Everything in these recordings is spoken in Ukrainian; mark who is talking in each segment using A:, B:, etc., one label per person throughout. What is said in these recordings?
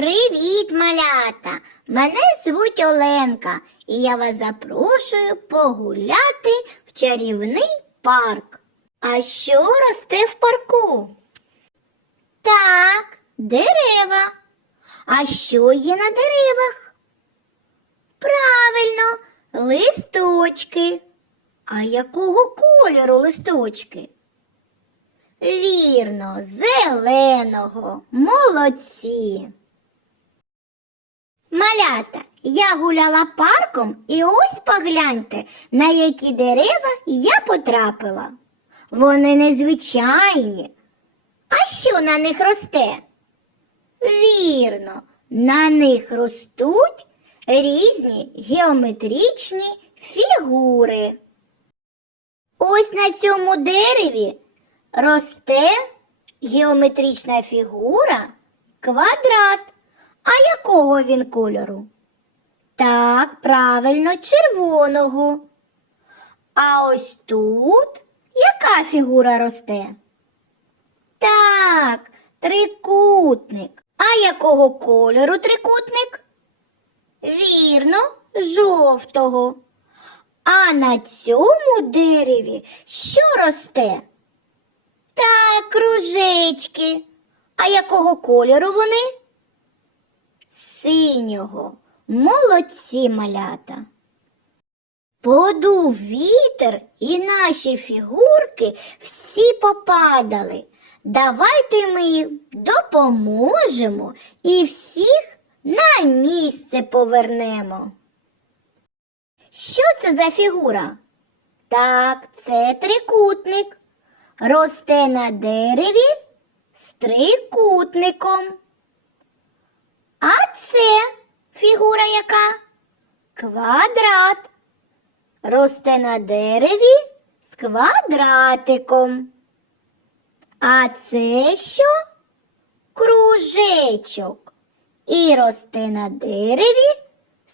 A: Привіт, малята! Мене звуть Оленка, і я вас запрошую погуляти в чарівний парк. А що росте в парку? Так, дерева. А що є на деревах? Правильно, листочки. А якого кольору листочки? Вірно, зеленого. Молодці. Малята, я гуляла парком і ось погляньте, на які дерева я потрапила. Вони незвичайні. А що на них росте? Вірно, на них ростуть різні геометричні фігури. Ось на цьому дереві росте геометрична фігура квадрат. А якого він кольору? Так, правильно, червоного. А ось тут яка фігура росте? Так, трикутник. А якого кольору трикутник? Вірно, жовтого. А на цьому дереві що росте? Так, кружечки. А якого кольору вони? Синього. Молодці малята. Подув вітер і наші фігурки всі попадали. Давайте ми їм допоможемо і всіх на місце повернемо. Що це за фігура? Так, це трикутник. Росте на дереві з трикутником. А це фігура яка? Квадрат. Росте на дереві з квадратиком. А це що? Кружечок. І росте на дереві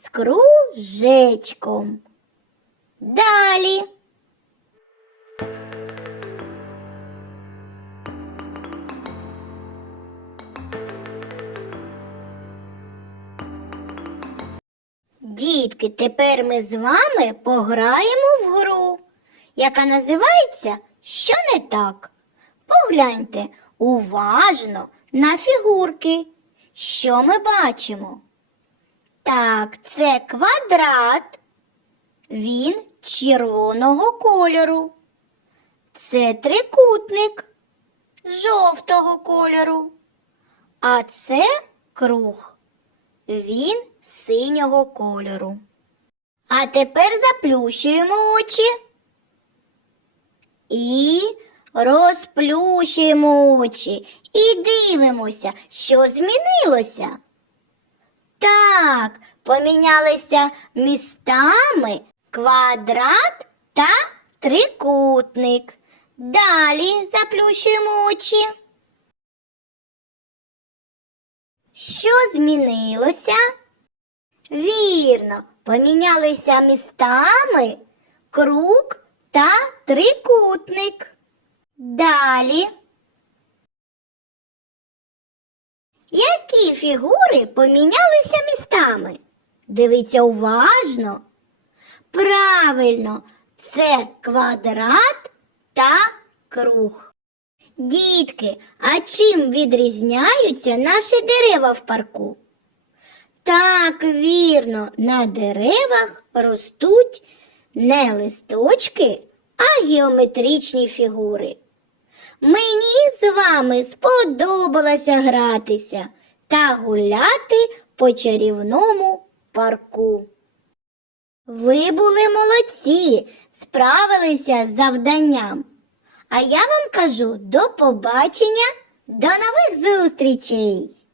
A: з кружечком. Далі. Дітки, тепер ми з вами пограємо в гру, яка називається Що не так? Погляньте уважно на фігурки. Що ми бачимо? Так, це квадрат. Він червоного кольору. Це трикутник жовтого кольору. А це круг. Він синього кольору. А тепер заплющуємо очі і розплющуємо очі і дивимося, що змінилося. Так, помінялися містами квадрат та трикутник. Далі заплющуємо очі. Що змінилося? Вірно, помінялися містами круг та трикутник. Далі. Які фігури помінялися містами? Дивіться уважно. Правильно, це квадрат та круг. Дітки, а чим відрізняються наші дерева в парку? Так, вірно, на деревах ростуть не листочки, а геометричні фігури. Мені з вами сподобалося гратися та гуляти по чарівному парку. Ви були молодці, справилися з завданням. А я вам кажу до побачення, до нових зустрічей!